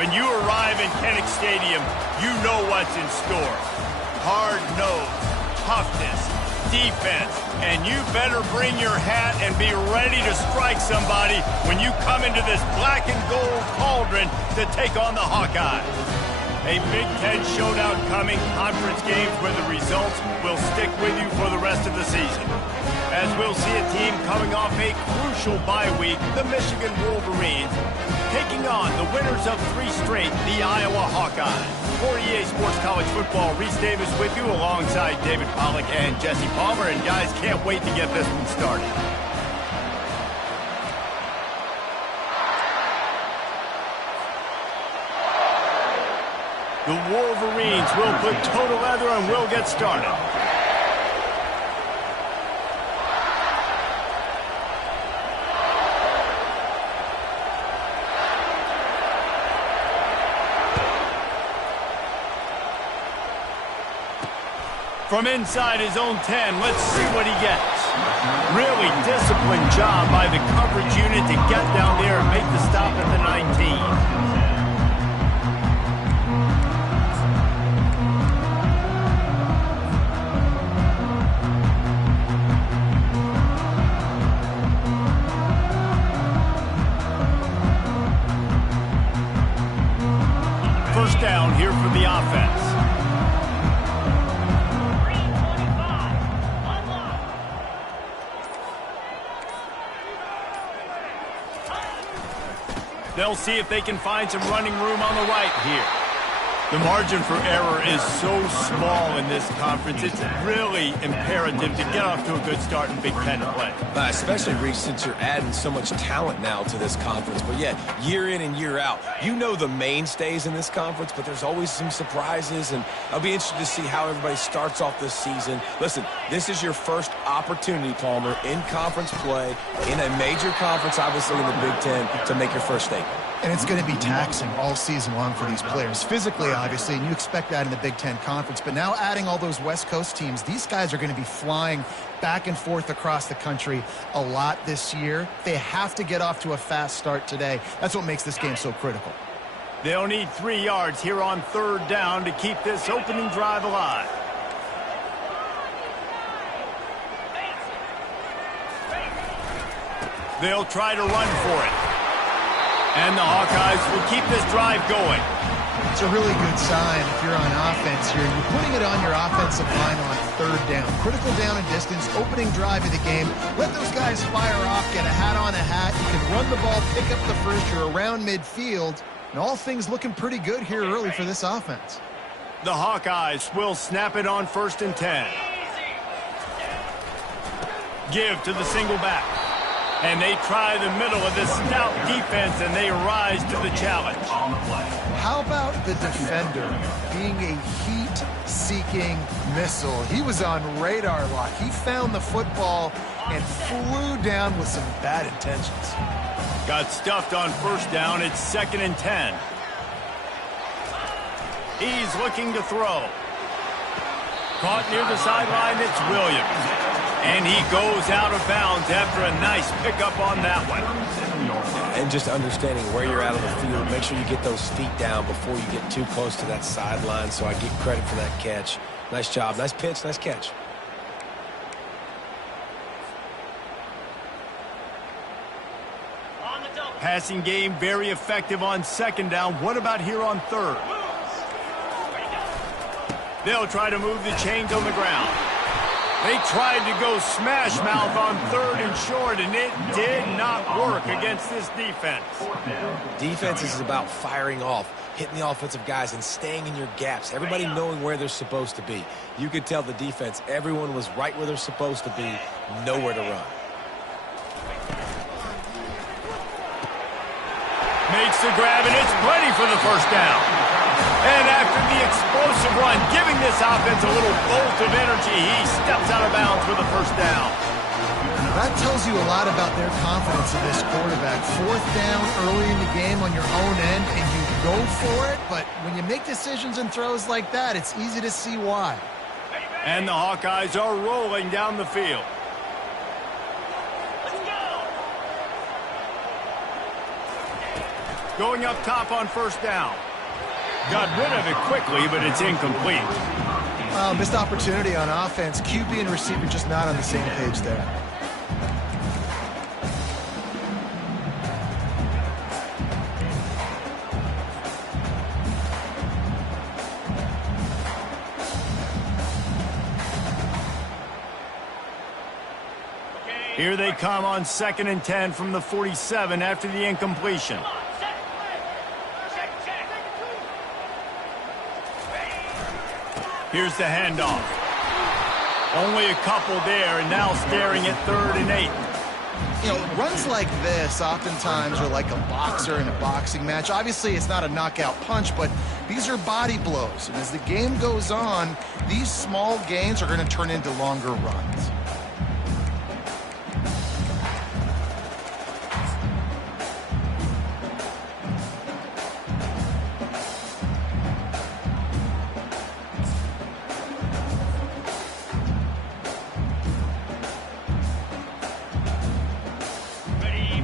When you arrive in Kinnick Stadium, you know what's in store. Hard nose, toughness, defense, and you better bring your hat and be ready to strike somebody when you come into this black and gold cauldron to take on the Hawkeyes. A Big Ten showdown coming, conference games where the results will stick with you for the rest of the season. As we'll see a team coming off a crucial bye week, the Michigan Wolverines, taking on the winners of 3 straight, the Iowa Hawkeyes. For EA Sports College Football, Reese Davis with you alongside David Pollack and Jesse Palmer. And guys, can't wait to get this one started. The Wolverines will put total leather and we'll get started. From inside his own 10, let's see what he gets. Really disciplined job by the coverage unit to get down there and make the stop at the 19. First down here for the offense. They'll see if they can find some running room on the right here. The margin for error is so small in this conference, it's really imperative to get off to a good start in Big Ten play. Especially, Reese, since you're adding so much talent now to this conference. But yet, year in and year out, you know the mainstays in this conference, but there's always some surprises, and I'll be interested to see how everybody starts off this season. Listen, this is your first opportunity, Palmer, in conference play, in a major conference, obviously in the Big Ten, to make your first statement. And it's going to be taxing all season long for these players. Physically, obviously, and you expect that in the Big Ten Conference. But now adding all those West Coast teams, these guys are going to be flying back and forth across the country a lot this year. They have to get off to a fast start today. That's what makes this game so critical. They'll need 3 yards here on 3rd down to keep this opening drive alive. They'll try to run for it. And the Hawkeyes will keep this drive going. It's a really good sign if you're on offense here. You're putting it on your offensive line on 3rd down. Critical down and distance, opening drive of the game. Let those guys fire off, get a hat on a hat. You can run the ball, pick up the first. You're around midfield. And all things looking pretty good here early for this offense. The Hawkeyes will snap it on 1st and 10. Give to the single back. And they try the middle of this stout defense, and they rise to the challenge. How about the defender being a heat-seeking missile? He was on radar lock. He found the football and flew down with some bad intentions. Got stuffed on 1st down. It's 2nd and 10. He's looking to throw. Caught near the sideline, it's Williams. And he goes out of bounds after a nice pickup on that one. And just understanding where you're out of the field, make sure you get those feet down before you get too close to that sideline, so I get credit for that catch. Nice job, nice pitch, nice catch. Passing game very effective on 2nd down. What about here on 3rd? They'll try to move the chains on the ground. They tried to go smash mouth on 3rd and short, and it did not work against this defense. Defense is about firing off, hitting the offensive guys, and staying in your gaps. Everybody knowing where they're supposed to be. You could tell the defense, everyone was right where they're supposed to be, nowhere to run. Makes the grab, and it's plenty for the 1st down. And after the explosive run, giving this offense a little bolt of energy, he steps out of bounds for the 1st down. That tells you a lot about their confidence in this quarterback. 4th down early in the game on your own end, and you go for it. But when you make decisions and throws like that, it's easy to see why. And the Hawkeyes are rolling down the field. Going up top on first down. Got rid of it quickly, but it's incomplete. Missed opportunity on offense. QB and receiver just not on the same page there. Here they come on 2nd and 10 from the 47 after the incompletion. Here's the handoff. Only a couple there, and now staring at 3rd and 8. You know, runs like this oftentimes are like a boxer in a boxing match. Obviously, it's not a knockout punch, but these are body blows. And as the game goes on, these small gains are going to turn into longer runs.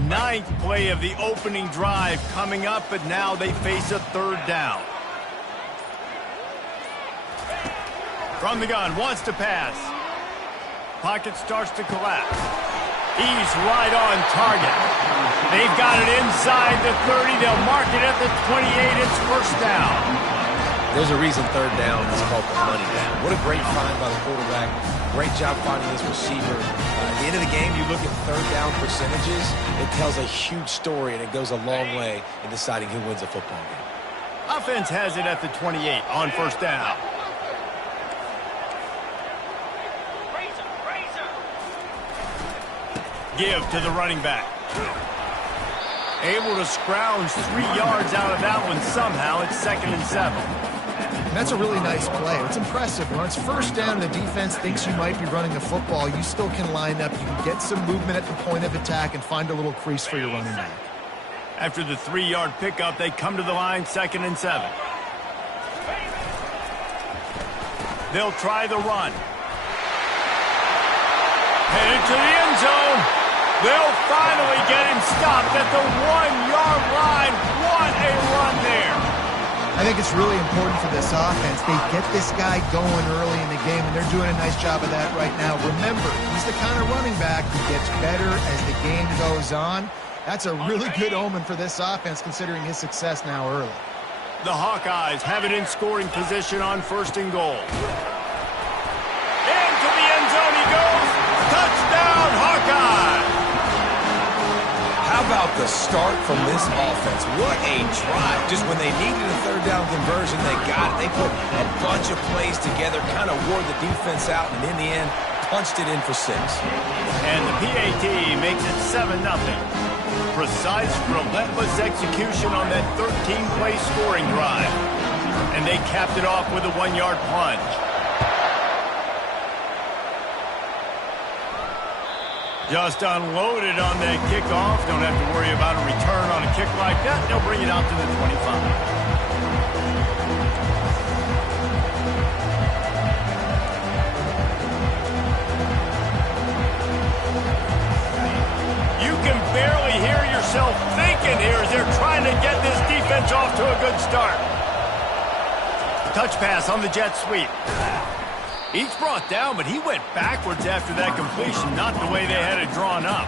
Ninth play of the opening drive coming up, but now they face a 3rd down. From the gun, wants to pass. Pocket starts to collapse. He's right on target. They've got it inside the 30. They'll mark it at the 28. It's first down. There's a reason 3rd down is called the money down. What a great find by the quarterback. Great job finding his receiver. At the end of the game, you look at 3rd down percentages. It tells a huge story, and it goes a long way in deciding who wins a football game. Offense has it at the 28 on first down. Give to the running back. Able to scrounge 3 yards out of that one somehow. It's 2nd and 7. That's a really nice play. It's impressive. When it's first down and the defense thinks you might be running the football, you still can line up. You can get some movement at the point of attack and find a little crease for your running back. After the 3-yard pickup, they come to the line, 2nd and 7. They'll try the run. Headed to the end zone. They'll finally get him stopped at the 1-yard line. What a run there. I think it's really important for this offense. They get this guy going early in the game, and they're doing a nice job of that right now. Remember, he's the kind of running back who gets better as the game goes on. That's a really good omen for this offense, considering his success now early. The Hawkeyes have it in scoring position on 1st and goal. Into the end zone he goes. Touchdown, Hawkeyes! How about the start from this offense? What a drive. Just when they needed a 3rd down conversion, they got it. They put a bunch of plays together, kind of wore the defense out, and in the end, punched it in for 6. And the PAT makes it 7-0. Precise, relentless execution on that 13-play scoring drive. And they capped it off with a 1-yard plunge. Just unloaded on that kickoff. Don't have to worry about a return on a kick like that. They'll bring it out to the 25. You can barely hear yourself thinking here as they're trying to get this defense off to a good start. Touch pass on the jet sweep. Each brought down, but he went backwards after that completion, not the way they had it drawn up.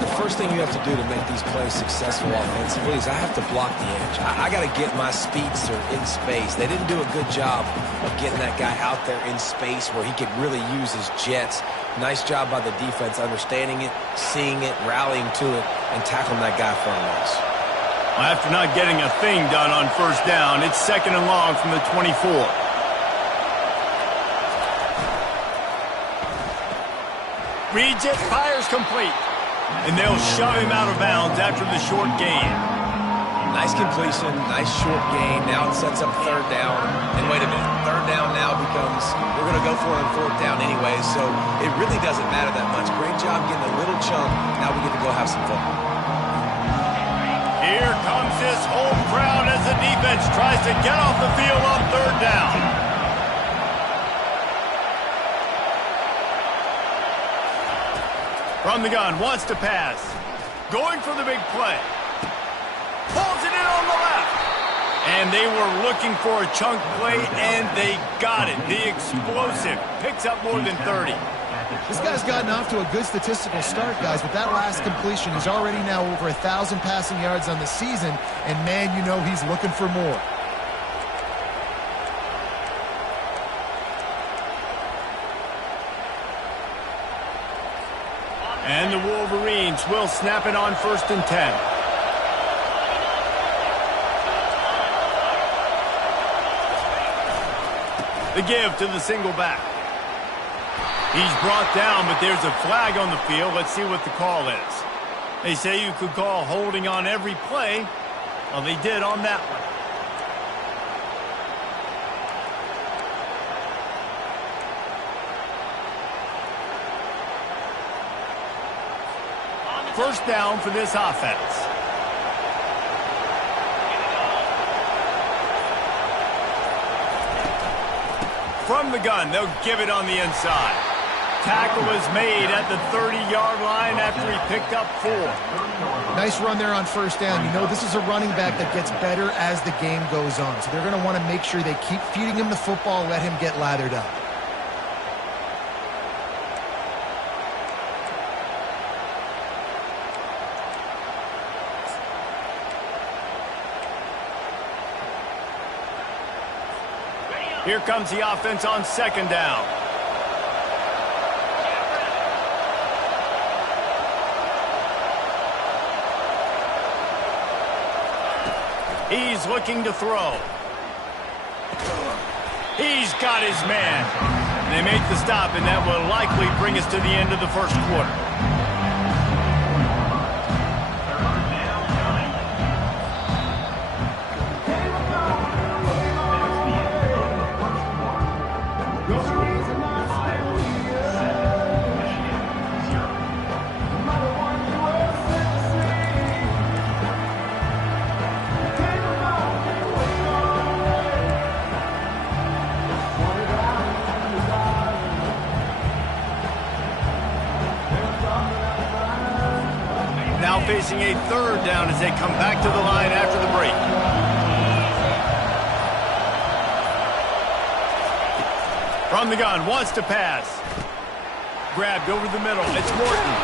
The first thing you have to do to make these plays successful offensively is I have to block the edge. I got to get my speedster in space. They didn't do a good job of getting that guy out there in space where he could really use his jets. Nice job by the defense understanding it, seeing it, rallying to it, and tackling that guy for a loss. Well, after not getting a thing done on first down, it's 2nd and long from the 24. Reads it, fires complete. And they'll shove him out of bounds after the short gain. Nice completion, nice short gain. Now it sets up 3rd down. And wait a minute, 3rd down now becomes, we're going to go for it on 4th down anyway, so it really doesn't matter that much. Great job getting a little chunk. Now we get to go have some fun. Here comes this home crowd as the defense tries to get off the field on 3rd down. From the gun, wants to pass. Going for the big play. Pulls it in And they were looking for a chunk play, and they got it. The explosive picks up more than 30. This guy's gotten off to a good statistical start, guys. With that last completion, he's already now over 1,000 passing yards on the season. And, man, you know he's looking for more. And the Wolverines will snap it on 1st and 10. The give to the single back. He's brought down, but there's a flag on the field. Let's see what the call is. They say you could call holding on every play. Well, they did on that one. First down for this offense. From the gun, they'll give it on the inside. Tackle is made at the 30-yard line after he picked up 4. Nice run there on first down. You know, this is a running back that gets better as the game goes on. So they're going to want to make sure they keep feeding him the football, let him get lathered up. Here comes the offense on 2nd down. He's looking to throw. He's got his man. They make the stop, and that will likely bring us to the end of the first quarter. Facing a 3rd down as they come back to the line after the break. From the gun, wants to pass. Grabbed over the middle. It's Morton.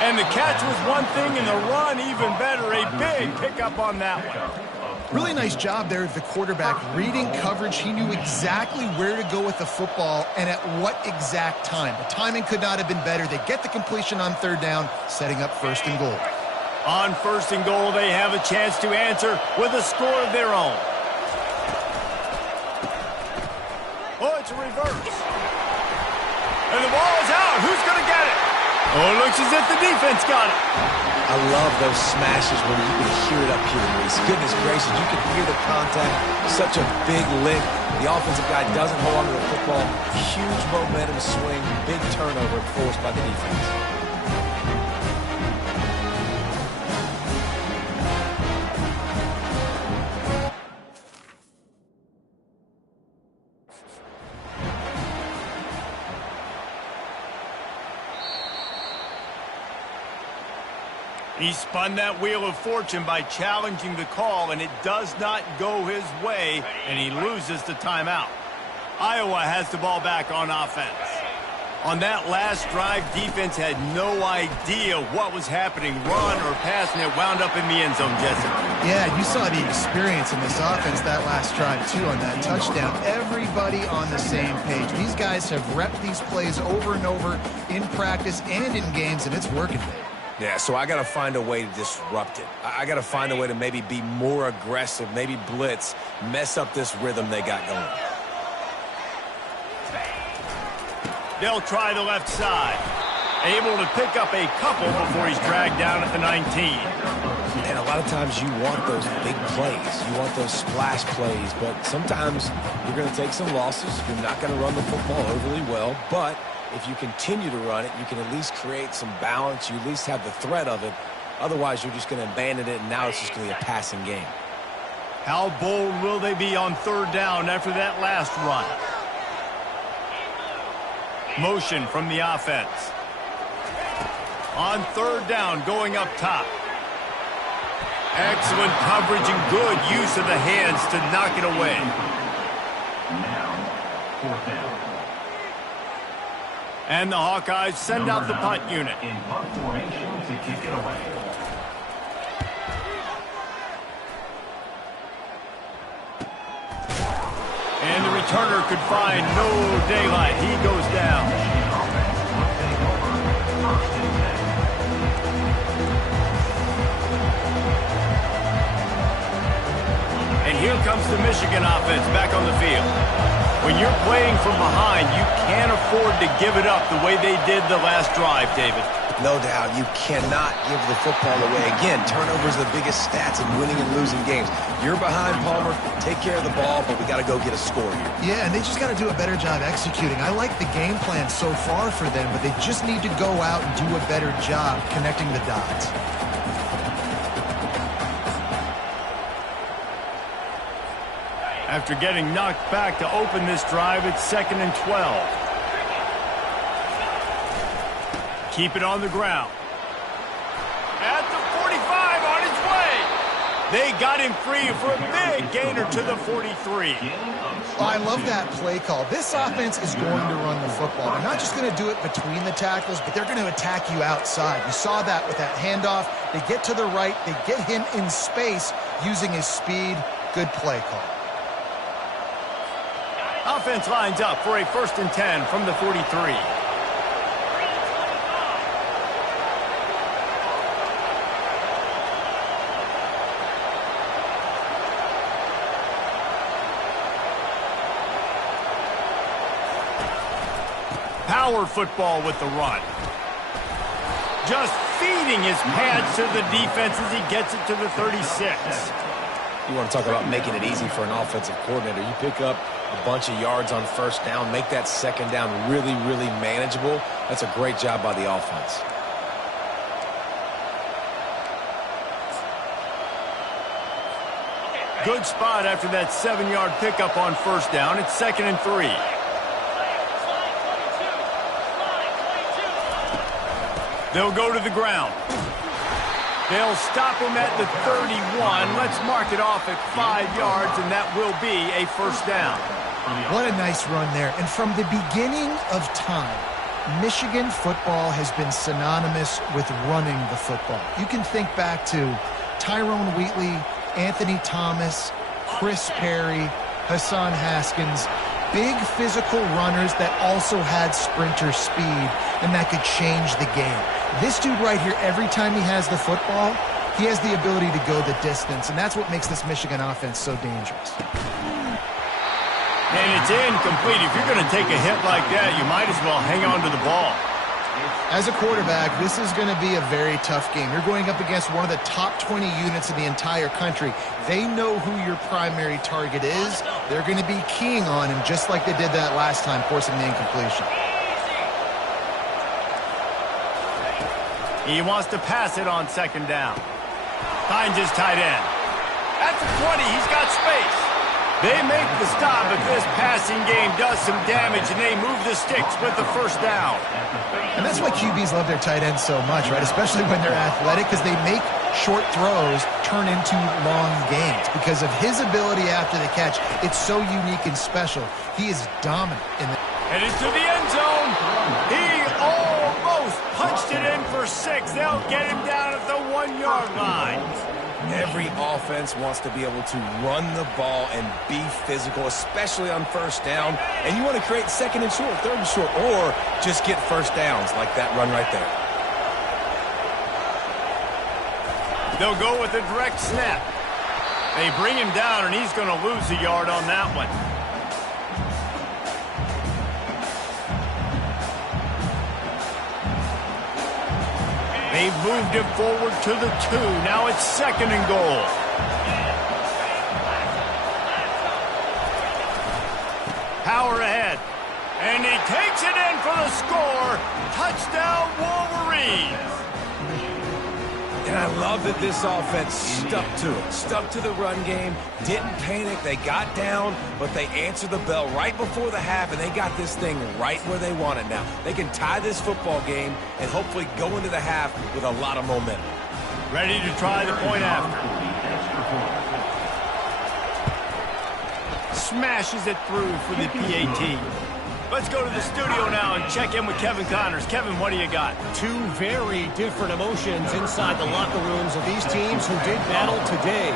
And the catch was one thing, and the run even better. A big pickup on that one. Really nice job there of the quarterback reading coverage. He knew exactly where to go with the football and at what exact time. The timing could not have been better. They get the completion on 3rd down, setting up 1st and goal. On 1st and goal, they have a chance to answer with a score of their own. Oh, it's a reverse. And the ball is out. Who's going to get it? Oh, it looks as if the defense got it. I love those smashes where you can hear it up here, Reese. Goodness gracious, you can hear the contact. Such a big lick. The offensive guy doesn't hold on to the football. Huge momentum swing, big turnover forced by the defense. He spun that wheel of fortune by challenging the call, and it does not go his way, and he loses the timeout. Iowa has the ball back on offense. On that last drive, defense had no idea what was happening, run or pass, and it wound up in the end zone, Jesse. Yeah, you saw the experience in this offense that last drive, too, on that touchdown. Everybody on the same page. These guys have repped these plays over and over in practice and in games, and it's working. Yeah, so I got to find a way to disrupt it. I got to find a way to maybe be more aggressive, maybe blitz, mess up this rhythm they got going. They'll try the left side. Able to pick up a couple before he's dragged down at the 19. And a lot of times you want those big plays. You want those splash plays. But sometimes you're going to take some losses. You're not going to run the football overly well. But if you continue to run it, you can at least create some balance. You at least have the threat of it. Otherwise, you're just going to abandon it, and now it's just going to be a passing game. How bold will they be on 3rd down after that last run? Motion from the offense. On 3rd down, going up top. Excellent coverage and good use of the hands to knock it away. Now, 4th down. And the Hawkeyes send out the punt unit. In punt formation to kick it away. And the returner could find no daylight. He goes down. And here comes the Michigan offense back on the field. When you're playing from behind, you can't afford to give it up the way they did the last drive, David. No doubt, you cannot give the football away. Again, turnovers are the biggest stats in winning and losing games. You're behind, Palmer. Take care of the ball, but we got to go get a score here. Yeah, and they just got to do a better job executing. I like the game plan so far for them, but they just need to go out and do a better job connecting the dots. After getting knocked back to open this drive, it's 2nd and 12. Keep it on the ground. At the 45, on its way. They got him free for a big gainer to the 43. Oh, I love that play call. This offense is going to run the football. They're not just going to do it between the tackles, but they're going to attack you outside. You saw that with that handoff. They get to the right. They get him in space using his speed. Good play call. Offense lines up for a 1st and 10 from the 43. Power football with the run. Just feeding his pads to the defense as he gets it to the 36. You want to talk about making it easy for an offensive coordinator. You pick up a bunch of yards on 1st down, make that 2nd down really, really manageable. That's a great job by the offense. Good spot after that 7-yard pickup on 1st down. It's 2nd and 3. They'll go to the ground. They'll stop him at the 31. Let's mark it off at 5 yards, and that will be a 1st down. What a nice run there. And from the beginning of time, Michigan football has been synonymous with running the football. You can think back to Tyrone Wheatley, Anthony Thomas, Chris Perry, Hassan Haskins. Big physical runners that also had sprinter speed and that could change the game. This dude right here, every time he has the football, he has the ability to go the distance, and that's what makes this Michigan offense so dangerous. And it's incomplete. If you're going to take a hit like that, you might as well hang on to the ball. As a quarterback, this is going to be a very tough game. You're going up against one of the top 20 units in the entire country. They know who your primary target is. They're going to be keying on him just like they did that last time, forcing the incompletion. He wants to pass it on 2nd down. Finds his tight end. At the 20, he's got space. They make the stop, but this passing game does some damage, and they move the sticks with the 1st down. And that's why QBs love their tight ends so much, right? Especially when they're athletic, because they make short throws turn into long gains. Because of his ability after the catch, it's so unique and special. He is dominant in the... Headed to the end zone. He almost punched it in for 6. They'll get him down at the 1-yard line. Every offense wants to be able to run the ball and be physical, especially on 1st down. And you want to create 2nd and short, 3rd and short, or just get 1st downs like that run right there. They'll go with a direct snap. They bring him down, and he's going to lose a yard on that one. They've moved it forward to the 2. Now it's 2nd and goal. Power ahead. And he takes it in for the score. Touchdown, Wolverines. And I love that this offense stuck to it. Stuck to the run game. Didn't panic. They got down, but they answered the bell right before the half, and they got this thing right where they want it now. They can tie this football game and hopefully go into the half with a lot of momentum. Ready to try the point after. Smashes it through for the PAT. Let's go to the studio now and check in with Kevin Connors. Kevin, what do you got? Two very different emotions inside the locker rooms of these teams who did battle today.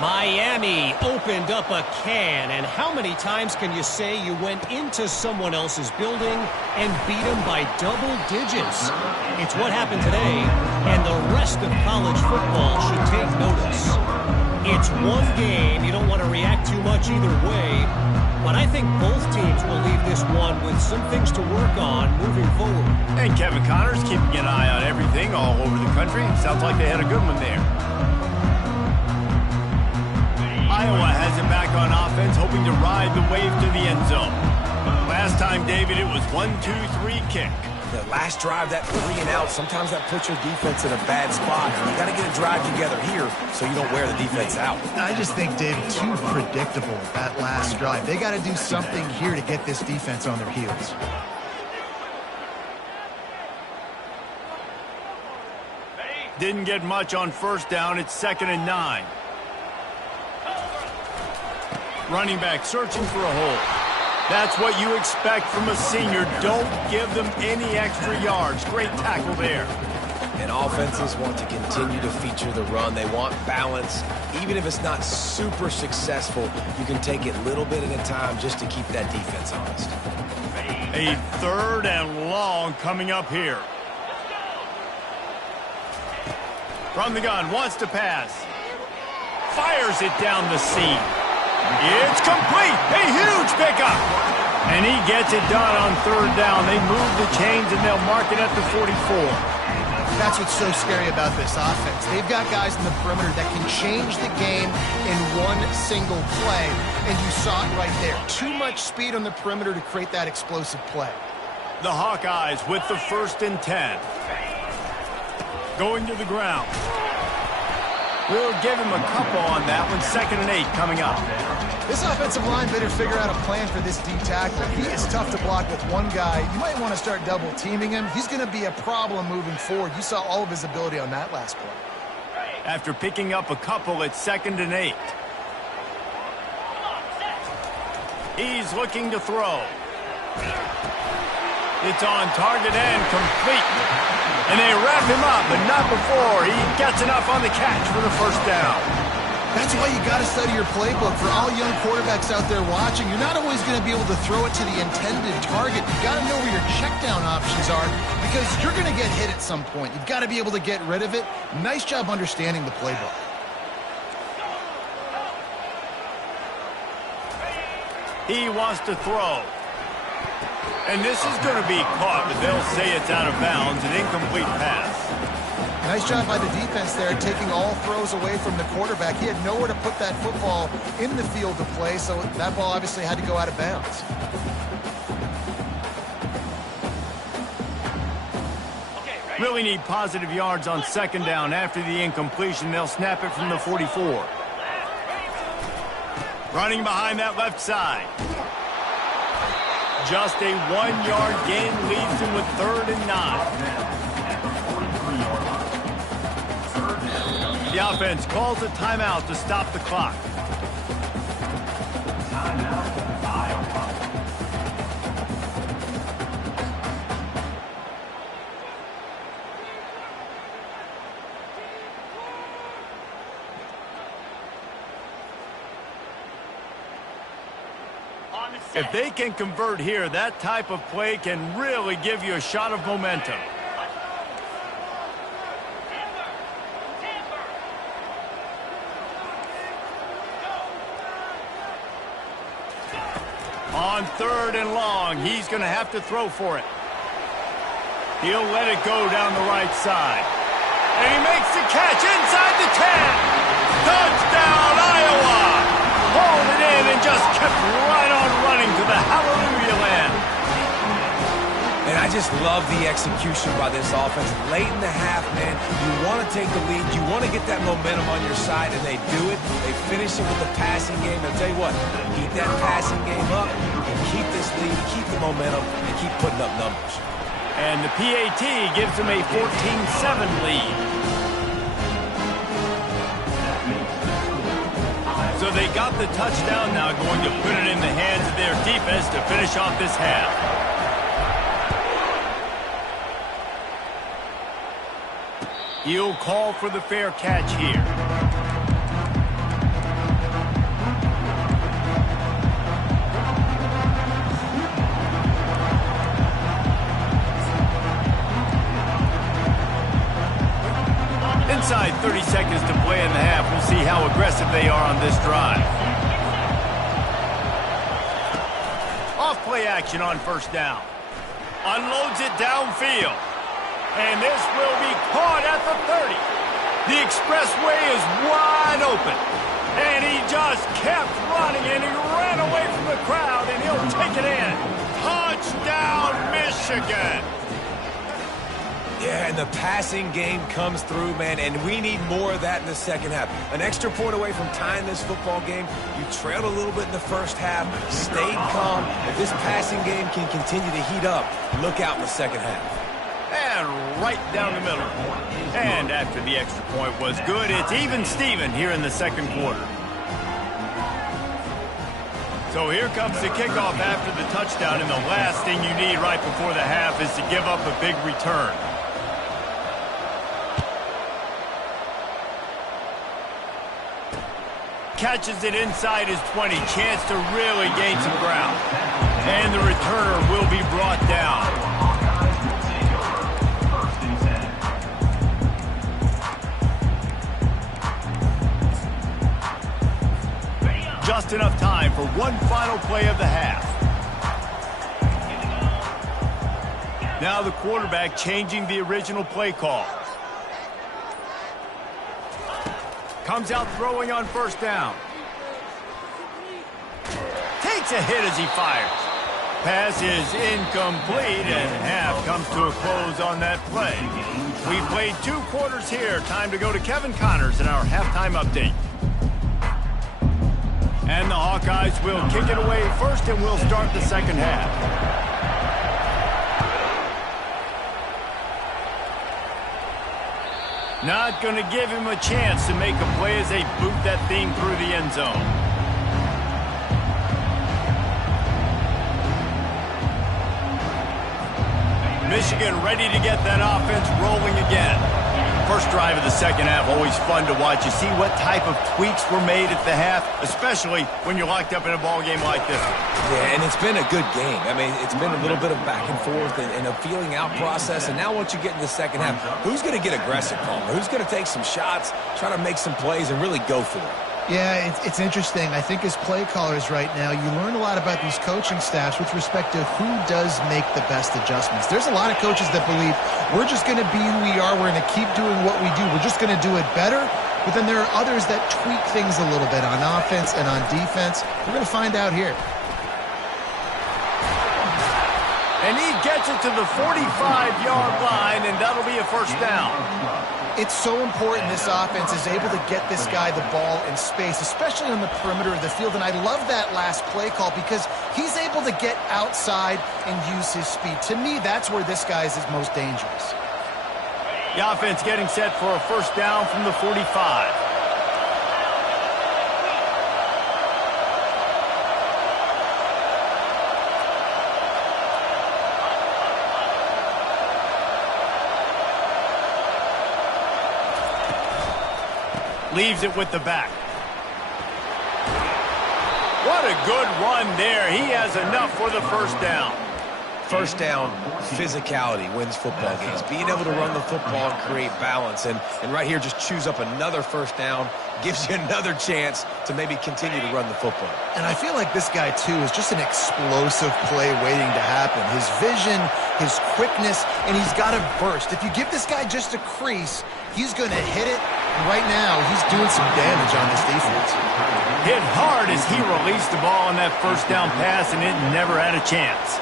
Miami opened up a can, and how many times can you say you went into someone else's building and beat them by double digits? It's what happened today, and the rest of college football should take notice. It's one game. You don't want to react too much either way, but I think both teams will leave this one with some things to work on moving forward. And Kevin Connors keeping an eye on everything all over the country. Sounds like they had a good one there. Iowa has it back on offense, hoping to ride the wave to the end zone. Last time, David, it was 1-2-3 kick. The last drive, that 3 and out, sometimes that puts your defense in a bad spot. You got to get a drive together here so you don't wear the defense out. I just think, David, too predictable that last drive. They got to do something here to get this defense on their heels. Didn't get much on first down. It's 2nd and 9. Running back searching for a hole. That's what you expect from a senior. Don't give them any extra yards. Great tackle there. And offenses want to continue to feature the run. They want balance. Even if it's not super successful, you can take it little bit at a time just to keep that defense honest. A 3rd and long coming up here. From the gun, wants to pass. Fires it down the seam. It's complete. A huge pickup. And he gets it done on 3rd down. They move the chains and they'll mark it at the 44. That's what's so scary about this offense. They've got guys in the perimeter that can change the game in one single play. And you saw it right there. Too much speed on the perimeter to create that explosive play. The Hawkeyes with the 1st and 10. Going to the ground. We'll give him a couple on that one. 2nd and 8 coming up. This offensive line better figure out a plan for this D tackle. He is tough to block with one guy. You might want to start double teaming him. He's going to be a problem moving forward. You saw all of his ability on that last play. After picking up a couple, it's 2nd and 8. He's looking to throw. It's on target and complete. And they wrap him up, but not before he gets enough on the catch for the 1st down. That's why you got to study your playbook. For all young quarterbacks out there watching, you're not always going to be able to throw it to the intended target. You've got to know where your check down options are because you're going to get hit at some point. You've got to be able to get rid of it. Nice job understanding the playbook. He wants to throw. And this is going to be caught, but they'll say it's out of bounds, an incomplete pass. Nice job by the defense there, taking all throws away from the quarterback. He had nowhere to put that football in the field to play, so that ball obviously had to go out of bounds. Really need positive yards on 2nd down. After the incompletion, they'll snap it from the 44. Running behind that left side. Just a 1-yard gain leaves him with 3rd and 9. The offense calls a timeout to stop the clock. Timeout, Iowa. If they can convert here, that type of play can really give you a shot of momentum. On 3rd and long, he's going to have to throw for it. He'll let it go down the right side. And he makes the catch inside the 10. Touchdown, Iowa! Hauled it in and just kept right on running to the hallelujah land. And I just love the execution by this offense. Late in the half, man, you want to take the lead. You want to get that momentum on your side, and they do it. They finish it with the passing game. I'll tell you what, keep that passing game up, and keep this lead, keep the momentum, and keep putting up numbers. And the PAT gives them a 14-7 lead. got the touchdown, now going to put it in the hands of their defense to finish off this half. He'll call for the fair catch here. Inside 30 seconds to play in the half. We'll see how aggressive they are on this drive. Off play action on first down. Unloads it downfield. And this will be caught at the 30. The expressway is wide open. And he just kept running, and he ran away from the crowd, and he'll take it in. Touchdown, Michigan. Yeah, and the passing game comes through, man, and we need more of that in the second half. An extra point away from tying this football game. You trailed a little bit in the first half, stayed calm. If this passing game can continue to heat up, look out in the second half. And right down the middle. And after the extra point was good, it's even Steven here in the second quarter. So here comes the kickoff after the touchdown, and the last thing you need right before the half is to give up a big return. Catches it inside his 20. Chance to really gain some ground. And the returner will be brought down. Just enough time for one final play of the half. Now the quarterback changing the original play call. Comes out throwing on first down. Takes a hit as he fires. Pass is incomplete, and half comes to a close on that play. We played 2 quarters here. Time to go to Kevin Connors in our halftime update. And the Hawkeyes will kick it away first, and we'll start the second half. Not going to give him a chance to make a play as they boot that thing through the end zone. Michigan ready to get that offense rolling again. First drive of the second half, always fun to watch. You see what type of tweaks were made at the half, especially when you're locked up in a ball game like this one. Yeah, and it's been a good game. I mean, it's been a little bit of back and forth and a feeling out process. And now once you get in the second half, who's going to get aggressive, Palmer? Who's going to take some shots, try to make some plays, and really go for it? Yeah, it's interesting. I think as play callers right now, you learn a lot about these coaching staffs with respect to who does make the best adjustments. There's a lot of coaches that believe we're just going to be who we are. We're going to keep doing what we do. We're just going to do it better. But then there are others that tweak things a little bit on offense and on defense. We're going to find out here. And he gets it to the 45-yard line, and that'll be a first down. It's so important this offense is able to get this guy the ball in space, especially on the perimeter of the field. And I love that last play call because he's able to get outside and use his speed. To me, that's where this guy is most dangerous. The offense getting set for a first down from the 45. Leaves it with the back. What a good run there. He has enough for the first down. First down, physicality wins football games. Being able to run the football and create balance. And right here, just choose up another first down. Gives you another chance to maybe continue to run the football. And I feel like this guy, too, is just an explosive play waiting to happen. His vision, his quickness, and he's got a burst. If you give this guy just a crease, he's going to hit it. And right now, he's doing some damage on this defense. Hit hard as he released the ball on that first down pass, and it never had a chance.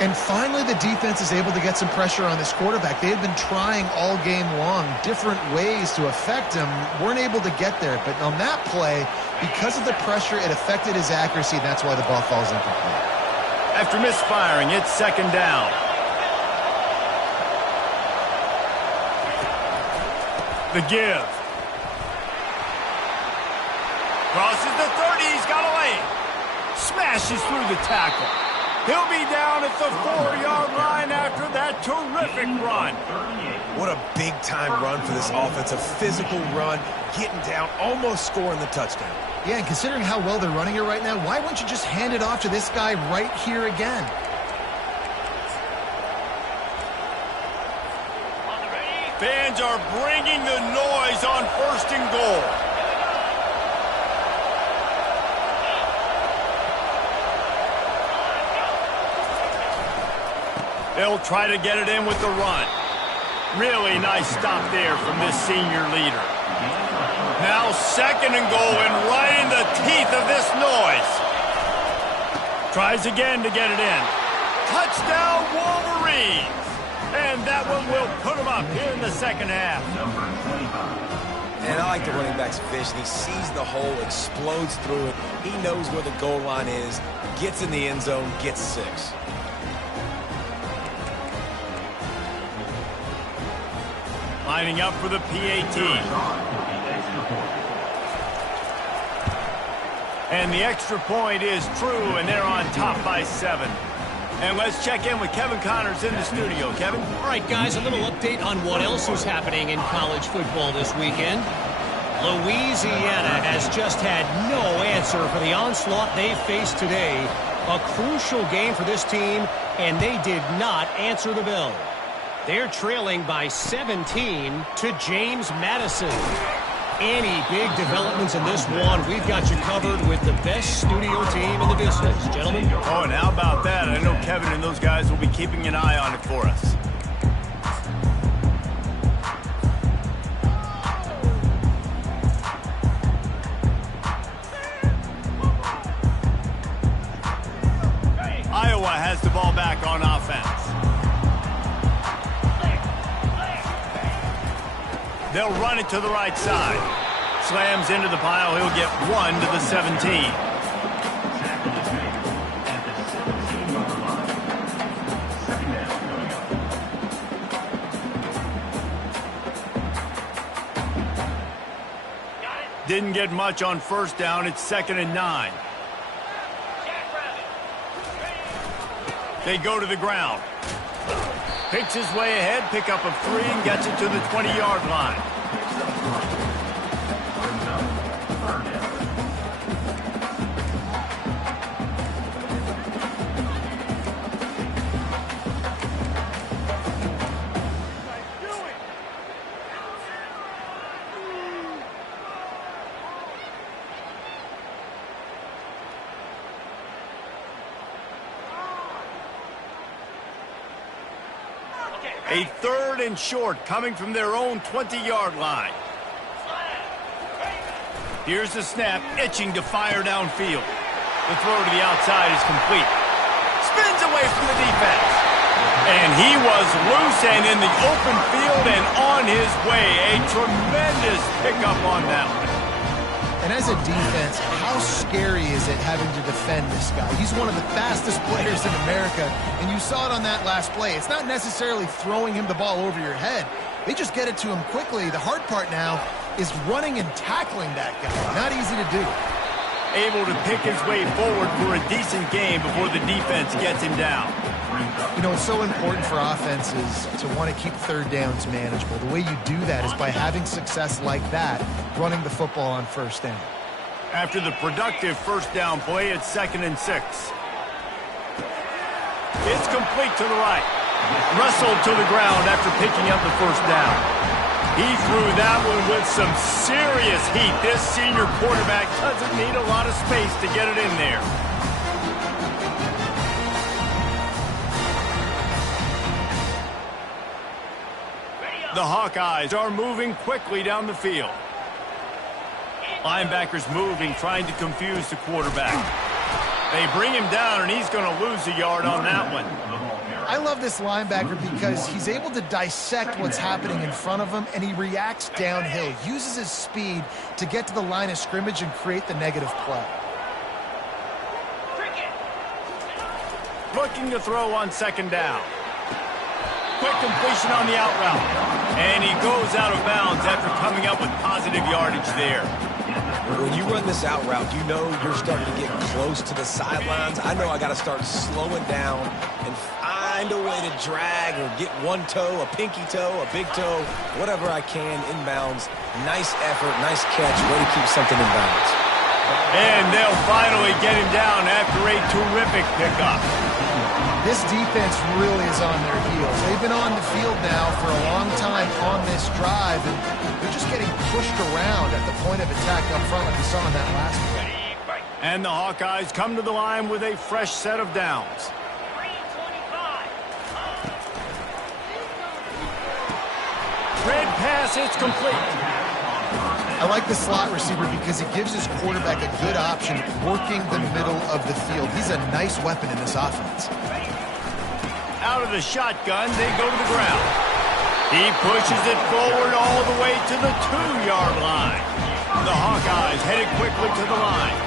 And finally, the defense is able to get some pressure on this quarterback. They had been trying all game long different ways to affect him, weren't able to get there. But on that play, because of the pressure, it affected his accuracy, and that's why the ball falls incomplete. After misfiring, it's second down. The give. Crosses the 30. He's got a lane. Smashes through the tackle. He'll be down at the 4-yard line after that terrific run. What a big-time run for this offense. A physical run, getting down, almost scoring the touchdown. Yeah, and considering how well they're running it right now, why wouldn't you just hand it off to this guy right here again? Fans are bringing the noise on 1st and goal. They'll try to get it in with the run. Really nice stop there from this senior leader. Now 2nd and goal, and right in the teeth of this noise. Tries again to get it in. Touchdown, Wolverines! And that one will put them up here in the 2nd half. And I like the running back's vision. He sees the hole, explodes through it. He knows where the goal line is, gets in the end zone, gets 6. Lining up for the PAT. And the extra point is true, and they're on top by 7. And let's check in with Kevin Connors in the studio. Kevin? All right, guys, a little update on what else is happening in college football this weekend. Louisiana has just had no answer for the onslaught they faced today. A crucial game for this team, and they did not answer the bell. They're trailing by 17 to James Madison. Any big developments in this one, we've got you covered with the best studio team in the business, gentlemen. Oh, and how about that? I know Kevin and those guys will be keeping an eye on it for us. Iowa has the ball back on offense. They'll run it to the right side. Slams into the pile. He'll get 1 to the 17. Didn't get much on 1st down. It's 2nd and 9. They go to the ground. Picks his way ahead, pick up of 3, and gets it to the 20-yard line. A 3rd and short coming from their own 20-yard line. Here's the snap, itching to fire downfield. The throw to the outside is complete. Spins away from the defense. And he was loose and in the open field and on his way. A tremendous pickup on that one. And as a defense, how scary is it having to defend this guy? He's one of the fastest players in America, and you saw it on that last play. It's not necessarily throwing him the ball over your head. They just get it to him quickly. The hard part now is running and tackling that guy. Not easy to do. Able to pick his way forward for a decent game before the defense gets him down. You know, it's so important for offenses to want to keep 3rd downs manageable. The way you do that is by having success like that, running the football on 1st down. After the productive 1st down play, it's 2nd and 6. It's complete to the right. Wrestled to the ground after picking up the 1st down. He threw that one with some serious heat. This senior quarterback doesn't need a lot of space to get it in there. The Hawkeyes are moving quickly down the field. Linebackers moving, trying to confuse the quarterback. They bring him down, and he's going to lose a yard on that one. I love this linebacker because he's able to dissect what's happening in front of him, and he reacts downhill, uses his speed to get to the line of scrimmage and create the negative play. Looking to throw on 2nd down. Quick completion on the out route. And he goes out of bounds after coming up with positive yardage there. When you run this out route, you know you're starting to get close to the sidelines. I know I got to start slowing down and find a way to drag or get one toe, a pinky toe, a big toe, whatever I can inbounds. Nice effort, nice catch, way to keep something in bounds. And they'll finally get him down after a terrific pickup. This defense really is on their heels. They've been on the field now for a long time on this drive, and they're just getting pushed around at the point of attack up front like we saw in that last one. And the Hawkeyes come to the line with a fresh set of downs. Red pass, it's complete. I like the slot receiver because it gives his quarterback a good option working the middle of the field. He's a nice weapon in this offense. Out of the shotgun, they go to the ground. He pushes it forward all the way to the 2-yard line. The Hawkeyes headed quickly to the line.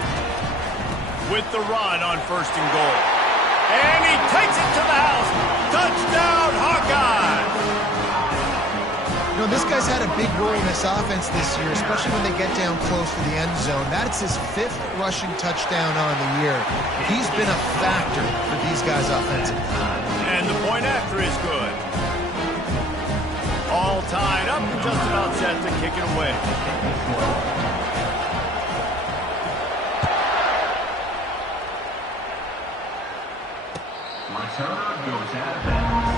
With the run on 1st and goal. And he takes it to the house. Touchdown, Hawkeyes! You know, this guy's had a big role in this offense this year, especially when they get down close to the end zone. That's his 5th rushing touchdown on the year. He's been a factor for these guys offensively. And the point after is good. All tied up and just about set to kick it away. Return goes out of bounds.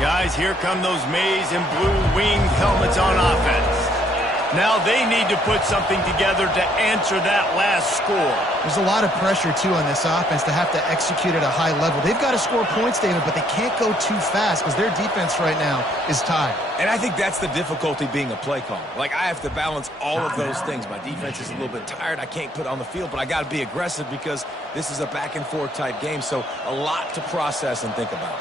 Guys, here come those maize and blue winged helmets on offense. Now they need to put something together to answer that last score. There's a lot of pressure, too, on this offense to have to execute at a high level. They've got to score points, David, but they can't go too fast because their defense right now is tired. And I think that's the difficulty being a play caller. Like, I have to balance all of those things. My defense is a little bit tired. I can't put it on the field, but I got to be aggressive because this is a back-and-forth type game, so a lot to process and think about.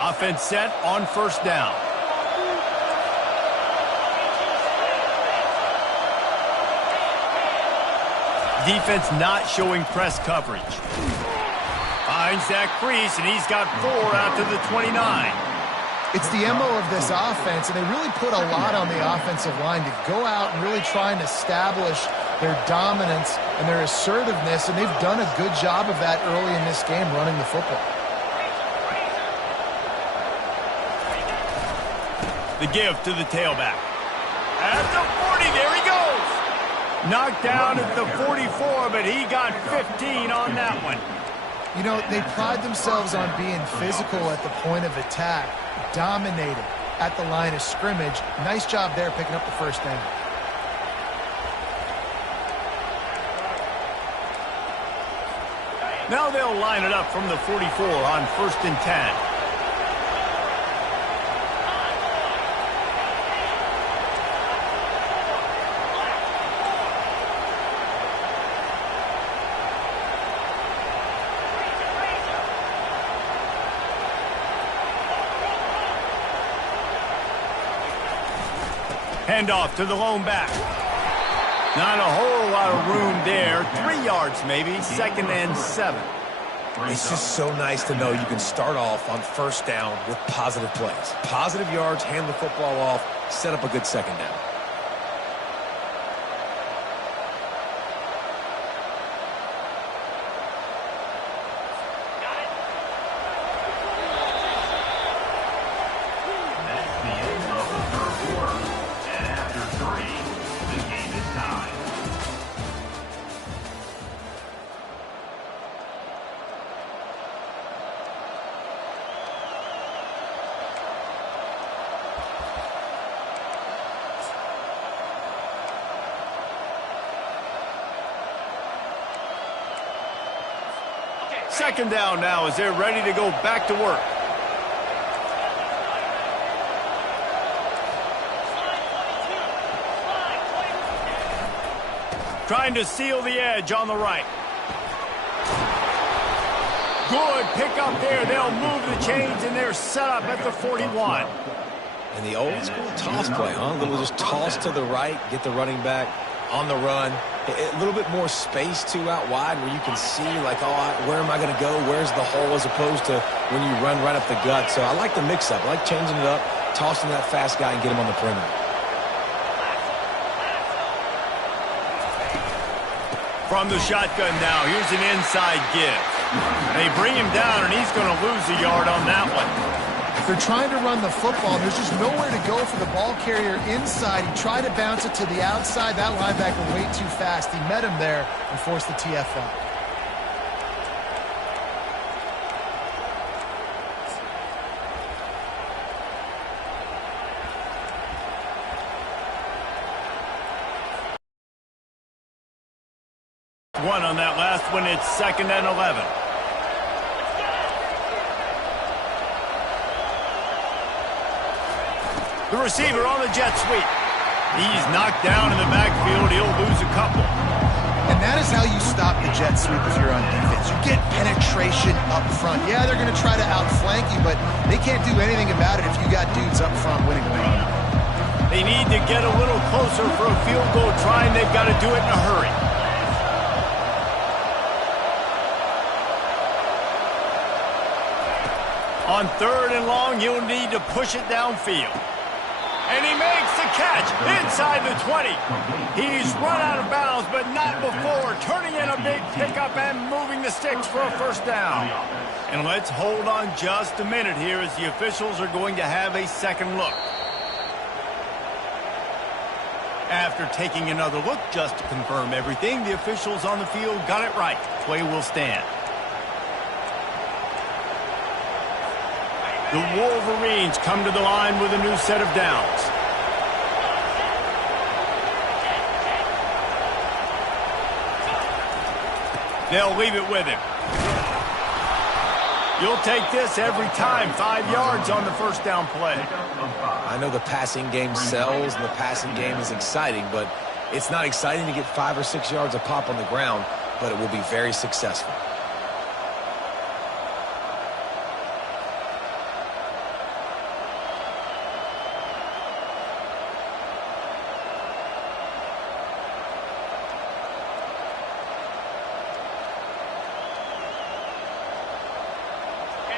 Offense set on 1st down. Defense not showing press coverage. Finds that crease, and he's got 4 out to the 29. It's the MO of this offense, and they really put a lot on the offensive line to go out and really try and establish their dominance and their assertiveness, and they've done a good job of that early in this game running the football. The give to the tailback. At the 40, there he goes. Knocked down at the 44, but he got 15 on that one. You know, they pride themselves on being physical at the point of attack, dominated at the line of scrimmage. Nice job there picking up the 1st down. Now they'll line it up from the 44 on 1st and 10. Handoff to the lone back. Not a whole lot of room there. 3 yards maybe. 2nd and 7. It's just so nice to know you can start off on 1st down with positive plays. Positive yards, hand the football off, set up a good 2nd down. Second down now as they're ready to go back to work. Trying to seal the edge on the right. Good pick up there. They'll move the chains, and they're set up at the 41. And the old school toss play, huh? A little just toss to the right, get the running back on the run. A little bit more space, too, out wide where you can see, like, oh, where am I going to go? Where's the hole, as opposed to when you run right up the gut. So I like the mix-up. I like changing it up, tossing that fast guy and get him on the perimeter. From the shotgun now, here's an inside give. They bring him down, and he's going to lose a yard on that one. They're trying to run the football. There's just nowhere to go for the ball carrier inside. He tried to bounce it to the outside. That linebacker way too fast. He met him there and forced the TFL. One on that last one. It's 2nd and 11. The receiver on the jet sweep. He's knocked down in the backfield. He'll lose a couple. And that is how you stop the jet sweep if you're on defense. You get penetration up front. Yeah, they're going to try to outflank you, but they can't do anything about it if you got dudes up front winning the ball. They need to get a little closer for a field goal try, and they've got to do it in a hurry. On 3rd and long, you'll need to push it downfield. And he makes the catch inside the 20. He's run out of bounds, but not before turning in a big pickup and moving the sticks for a first down. And let's hold on just a minute here as the officials are going to have a second look. After taking another look just to confirm everything, the officials on the field got it right. Play will stand. The Wolverines come to the line with a new set of downs. They'll leave it with him. You'll take this every time. 5 yards on the first down play. I know the passing game sells and the passing game is exciting, but it's not exciting to get 5 or 6 yards a pop on the ground, but it will be very successful.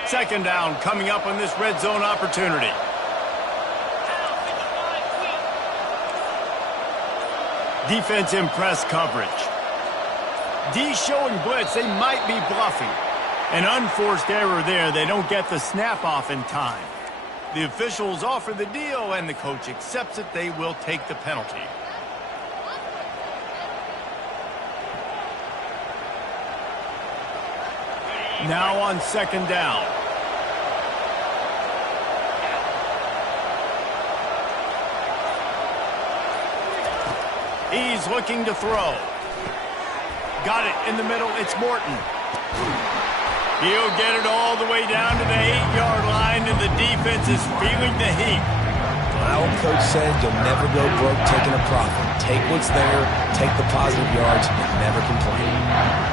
Second down coming up on this red zone opportunity. Defense in press coverage. D showing blitz. They might be bluffing. An unforced error there. They don't get the snap off in time. The officials offer the deal, and the coach accepts it. They will take the penalty. Now on second down. He's looking to throw. Got it in the middle. It's Morton. He'll get it all the way down to the 8-yard line, and the defense is feeling the heat. My old coach said you'll never go broke taking a profit. Take what's there, take the positive yards, and never complain.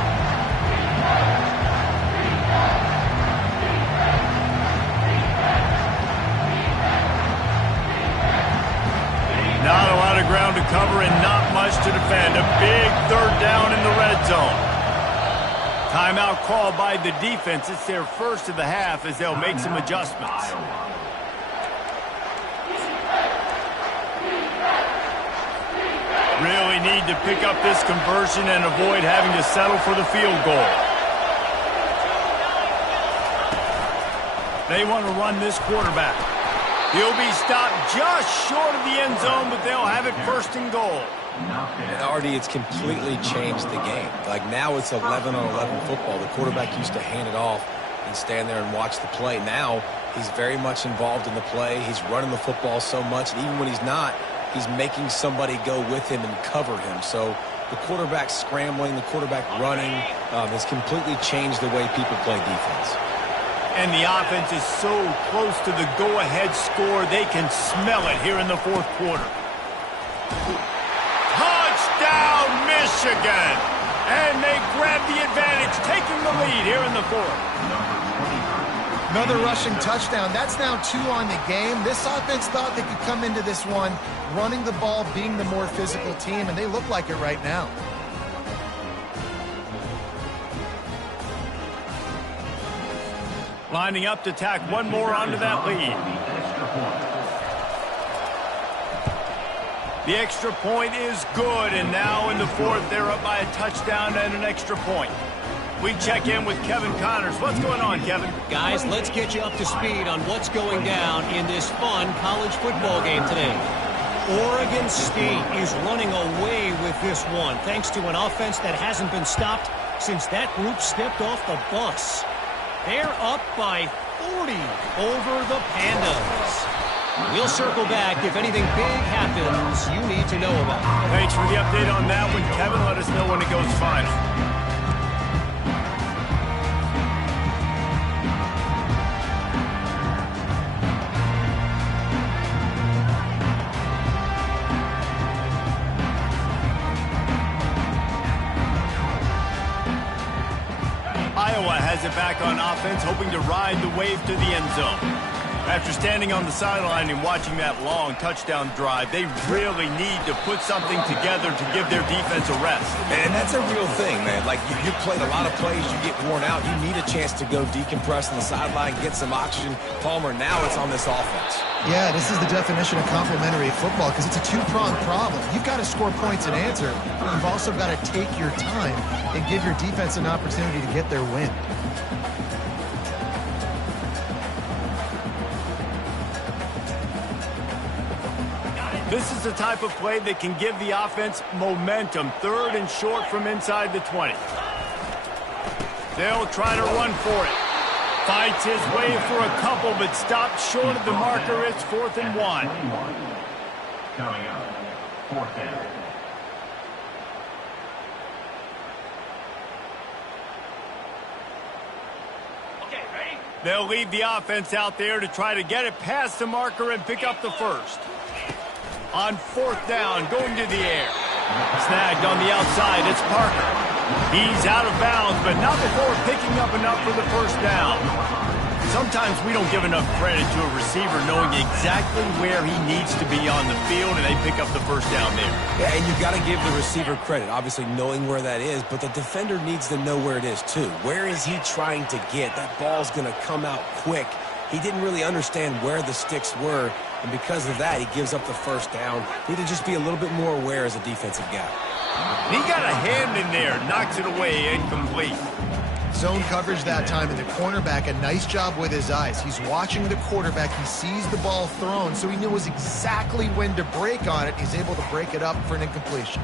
Not a lot of ground to cover and not much to defend. A big third down in the red zone. Timeout called by the defense. It's their first of the half as they'll make some adjustments. Really need to pick up this conversion and avoid having to settle for the field goal. They want to run this quarterback. He'll be stopped just short of the end zone, but they'll have it first and goal. And already it's completely changed the game. Like now it's 11-on-11 football. The quarterback used to hand it off and stand there and watch the play. Now he's very much involved in the play. He's running the football so much, and even when he's not, he's making somebody go with him and cover him. So the quarterback scrambling, the quarterback running has completely changed the way people play defense. And the offense is so close to the go-ahead score, they can smell it here in the fourth quarter. Touchdown, Michigan! Michigan. And they grab the advantage, taking the lead here in the fourth. Another rushing touchdown. That's now 2 on the game. This offense thought they could come into this one running the ball, being the more physical team, and they look like it right now. Lining up to tack one more onto that lead. The extra point is good, and now in the fourth, they're up by a touchdown and an extra point. We check in with Kevin Connors. What's going on, Kevin? Guys, let's get you up to speed on what's going down in this fun college football game today. Oregon State is running away with this one, thanks to an offense that hasn't been stopped since that group stepped off the bus. They're up by 40 over the Pandas. We'll circle back if anything big happens you need to know about. Thanks for the update on that one, Kevin. Let us know when it goes final. Iowa has it back on offense, hoping to ride the wave to the end zone. After standing on the sideline and watching that long touchdown drive, they really need to put something together to give their defense a rest. And that's a real thing, man. Like, you played a lot of plays, you get worn out, you need a chance to go decompress on the sideline, get some oxygen. Palmer, now it's on this offense. Yeah, this is the definition of complementary football because it's a two-pronged problem. You've got to score points and answer, but you've also got to take your time and give your defense an opportunity to get their win. This is the type of play that can give the offense momentum. 3rd and short from inside the 20. They'll try to run for it. Fights his way for a couple, but stopped short of the marker. It's 4th and 1. Coming up, 4th down. They'll leave the offense out there to try to get it past the marker and pick up the first. On 4th down, going to the air. Snagged on the outside, it's Parker. He's out of bounds, but not before picking up enough for the first down. Sometimes we don't give enough credit to a receiver knowing exactly where he needs to be on the field, and they pick up the first down there. Yeah, and you've got to give the receiver credit, obviously knowing where that is, but the defender needs to know where it is too. Where is he trying to get? That ball's going to come out quick. He didn't really understand where the sticks were, and because of that, he gives up the first down. Need to just be a little bit more aware as a defensive guy. He got a hand in there, knocks it away, incomplete. Zone coverage that time, and the cornerback, a nice job with his eyes. He's watching the quarterback. He sees the ball thrown, so he knows exactly when to break on it. He's able to break it up for an incompletion.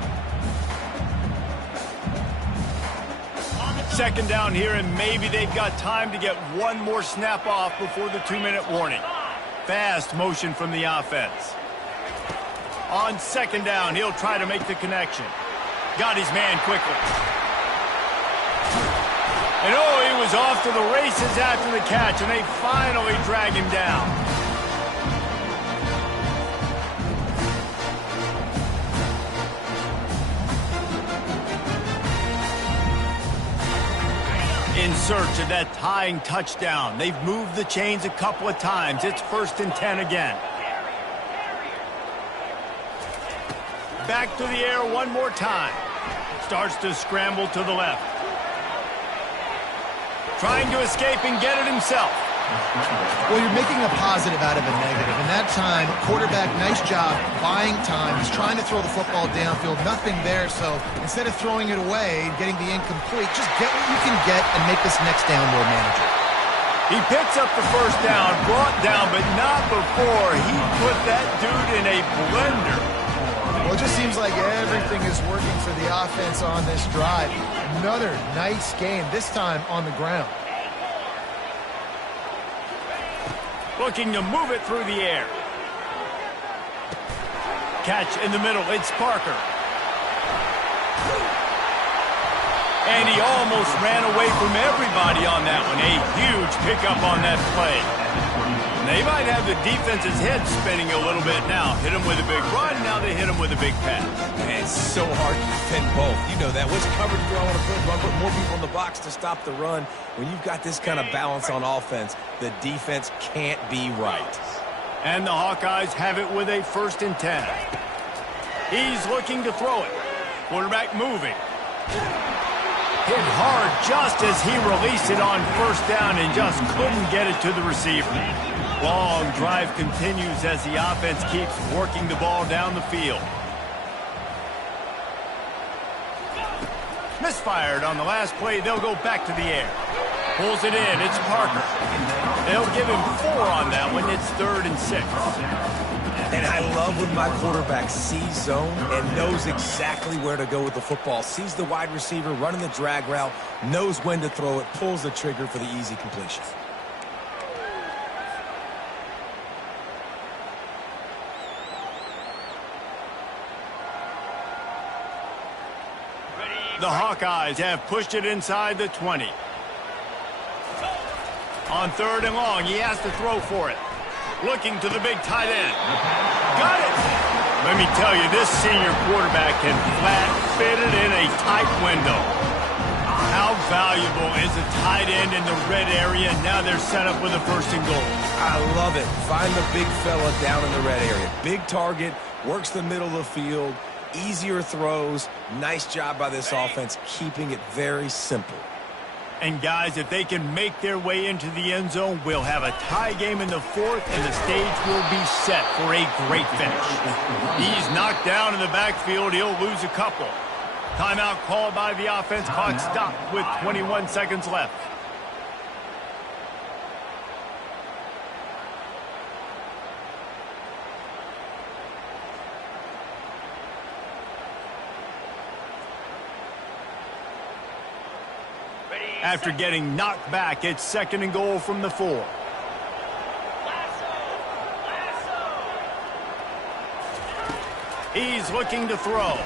2nd down here, and maybe they've got time to get one more snap off before the 2-minute warning. Fast motion from the offense. On 2nd down, he'll try to make the connection. Got his man quickly. And oh, he was off to the races after the catch, and they finally drag him down. In search of that tying touchdown. They've moved the chains a couple of times. It's 1st and 10 again. Back to the air one more time. Starts to scramble to the left. Trying to escape and get it himself. Well, you're making a positive out of a negative. And that time, quarterback, nice job, buying time. He's trying to throw the football downfield. Nothing there, so instead of throwing it away and getting the incomplete, just get what you can get and make this next down more manageable. He picks up the first down, brought down, but not before he put that dude in a blender. Well, it just seems like everything is working for the offense on this drive. Another nice game, this time on the ground. Looking to move it through the air. Catch in the middle, it's Parker. And he almost ran away from everybody on that one. A huge pickup on that play. They might have the defense's head spinning a little bit now. Hit them with a big run, now they hit them with a big pass. Man, it's so hard to defend both. You know that. Which coverage do I want to put? Do I put more people in the box to stop the run? When you've got this kind of balance on offense, the defense can't be right. And the Hawkeyes have it with a 1st and 10. He's looking to throw it. Quarterback moving. Hit hard just as he released it on 1st down and just couldn't get it to the receiver. Long drive continues as the offense keeps working the ball down the field. Misfired on the last play. They'll go back to the air. Pulls it in. It's Parker. They'll give him 4 on that one. It's 3rd and 6. And I love when my quarterback sees zone and knows exactly where to go with the football. Sees the wide receiver running the drag route, knows when to throw it, pulls the trigger for the easy completion. The Hawkeyes have pushed it inside the 20. On 3rd and long, he has to throw for it. Looking to the big tight end. Got it! Let me tell you, this senior quarterback can flat fit it in a tight window. How valuable is a tight end in the red area? Now they're set up with a 1st and goal. I love it. Find the big fella down in the red area. Big target, works the middle of the field, easier throws. Nice job by this offense, keeping it very simple. And guys, if they can make their way into the end zone, we'll have a tie game in the 4th, and the stage will be set for a great finish. He's knocked down in the backfield. He'll lose a couple. Timeout called by the offense. Clock stopped with 21 seconds left. After getting knocked back, it's 2nd and goal from the 4. He's looking to throw.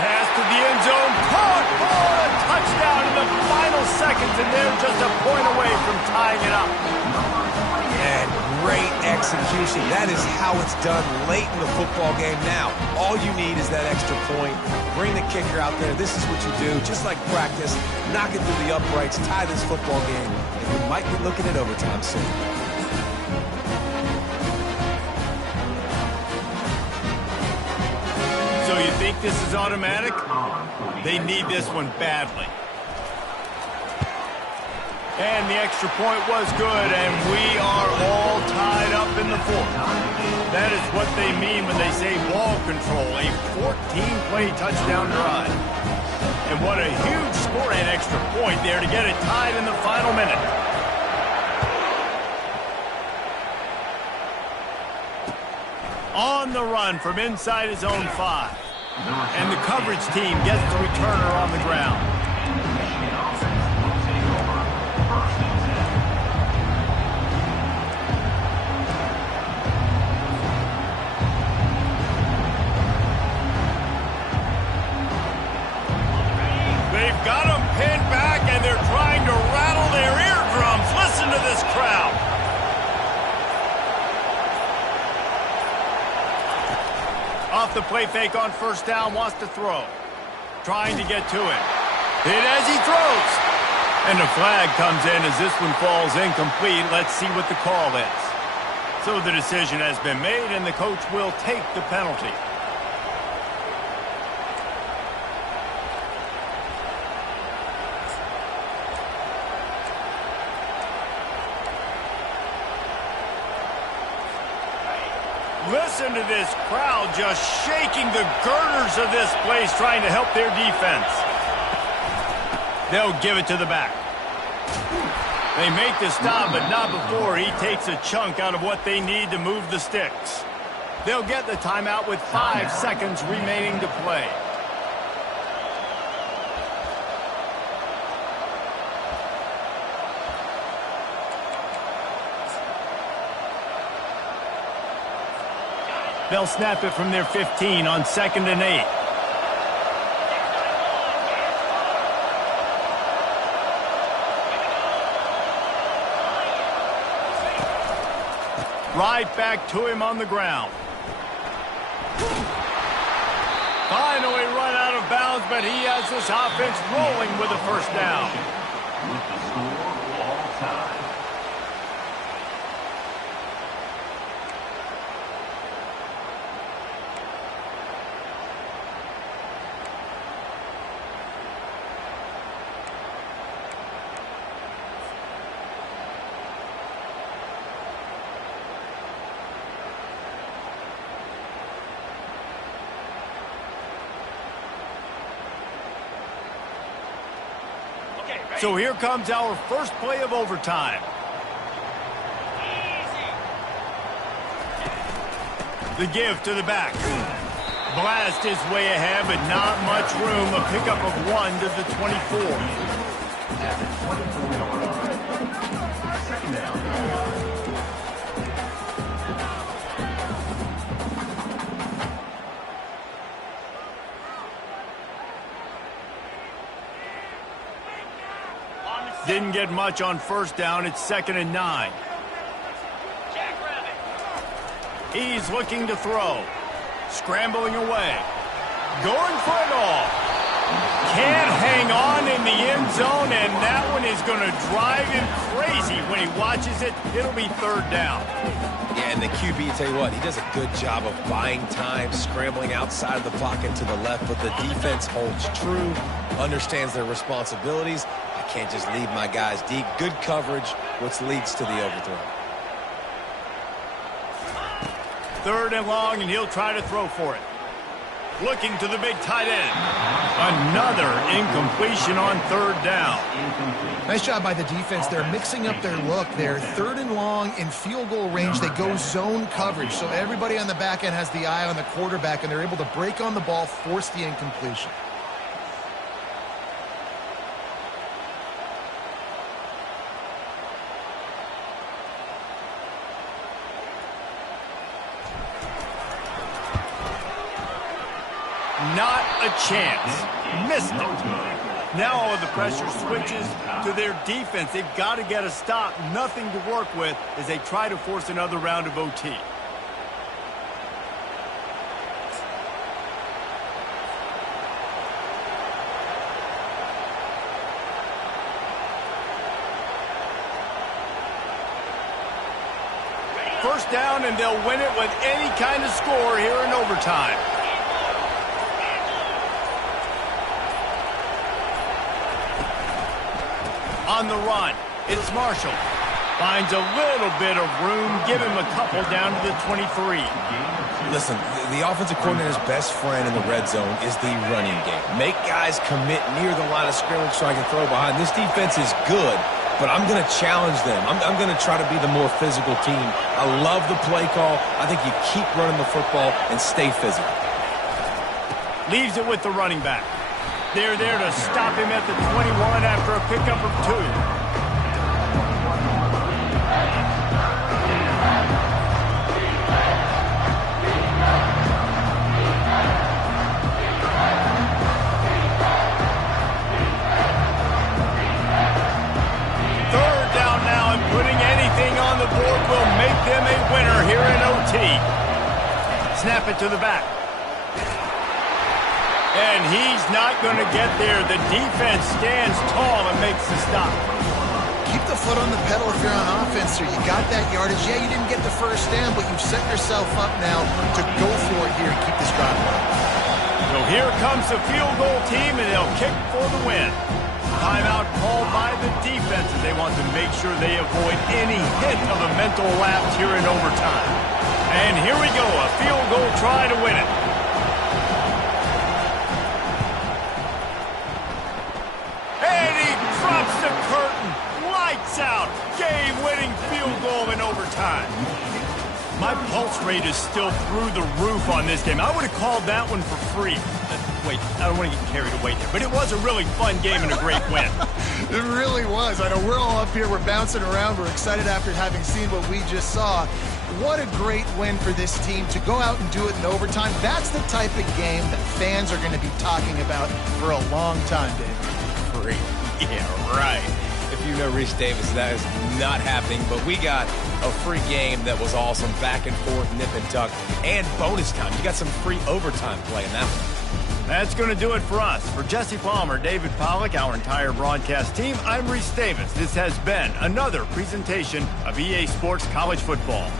Pass to the end zone. Caught. Oh, a touchdown in the final seconds, and they're just a point away from tying it up. And great execution. That is how it's done late in the football game. Now, all you need is that extra point. Bring the kicker out there. This is what you do. Just like practice, knock it through the uprights, tie this football game, and we might be looking at overtime soon. So you think this is automatic? They need this one badly. And the extra point was good, and we are all tied up in the 4th. That is what they mean when they say ball control, a 14-play touchdown drive. And what a huge score and extra point there to get it tied in the final minute. On the run from inside his own 5. And the coverage team gets the returner on the ground. They've got them pinned back, and they're trying to rattle their eardrums. Listen to this crowd. Off the play fake on 1st down, wants to throw. Trying to get to it. Hit as he throws. And the flag comes in as this one falls incomplete. Let's see what the call is. So the decision has been made, and the coach will take the penalty. Listen to this crowd just shaking the girders of this place, trying to help their defense. They'll give it to the back. They make the stop, but not before he takes a chunk out of what they need to move the sticks. They'll get the timeout with 5 seconds remaining to play. They'll snap it from their 15 on 2nd and 8. right back to him on the ground. Finally run out of bounds, but he has this offense rolling with a first down. With the score all time. So here comes our first play of overtime. The give to the back. Blast his way ahead, but not much room. A pickup of 1 to the 24. At the 24-yard line. Second down. Didn't get much on first down. It's 2nd and 9. He's looking to throw. Scrambling away. Going for it all. Can't hang on in the end zone, and that one is going to drive him crazy when he watches it. It'll be 3rd down. Yeah, and the QB, tell you what, he does a good job of buying time, scrambling outside of the pocket to the left, but the defense holds true, understands their responsibilities. I can't just leave my guys deep. Good coverage, which leads to the overthrow. 3rd and long, and he'll try to throw for it. Looking to the big tight end. Another incompletion on 3rd down. Nice job by the defense. They're mixing up their look. They're 3rd and long in field goal range. They go zone coverage. So everybody on the back end has the eye on the quarterback, and they're able to break on the ball, force the incompletion. Not a chance. Missed it. Now all of the pressure switches to their defense. They've got to get a stop. Nothing to work with as they try to force another round of OT. First down, and they'll win it with any kind of score here in overtime. On the run, it's Marshall. Finds a little bit of room. Give him a couple down to the 23. Listen, the offensive coordinator's best friend in the red zone is the running game. Make guys commit near the line of scrimmage so I can throw behind. This defense is good, but I'm going to challenge them. I'm going to try to be the more physical team. I love the play call. I think you keep running the football and stay physical. Leaves it with the running back. They're there to stop him at the 21 after a pickup of 2. Third down now, and putting anything on the board will make them a winner here in OT. Snap it to the back. And he's not going to get there. The defense stands tall and makes the stop. Keep the foot on the pedal if you're on offense here. You got that yardage. Yeah, you didn't get the first down, but you've set yourself up now to go for it here and keep this drive going. So here comes the field goal team, and they'll kick for the win. Timeout called by the defense as they want to make sure they avoid any hint of a mental lapse here in overtime. And here we go, a field goal try to win it. The curtain, lights out, game-winning field goal in overtime. My pulse rate is still through the roof on this game. I would have called that one for free. Wait, I don't want to get carried away there, but it was a really fun game and a great win. It really was. I know we're all up here, we're bouncing around, we're excited after having seen what we just saw. What a great win for this team to go out and do it in overtime. That's the type of game that fans are going to be talking about for a long time, David. Great. Yeah, right. if you know Reese Davis, that is not happening. But we got a free game that was awesome. Back and forth, nip and tuck, and bonus time. You got some free overtime play in that one. That's going to do it for us. For Jesse Palmer, David Pollack, our entire broadcast team, I'm Reese Davis. This has been another presentation of EA Sports College Football.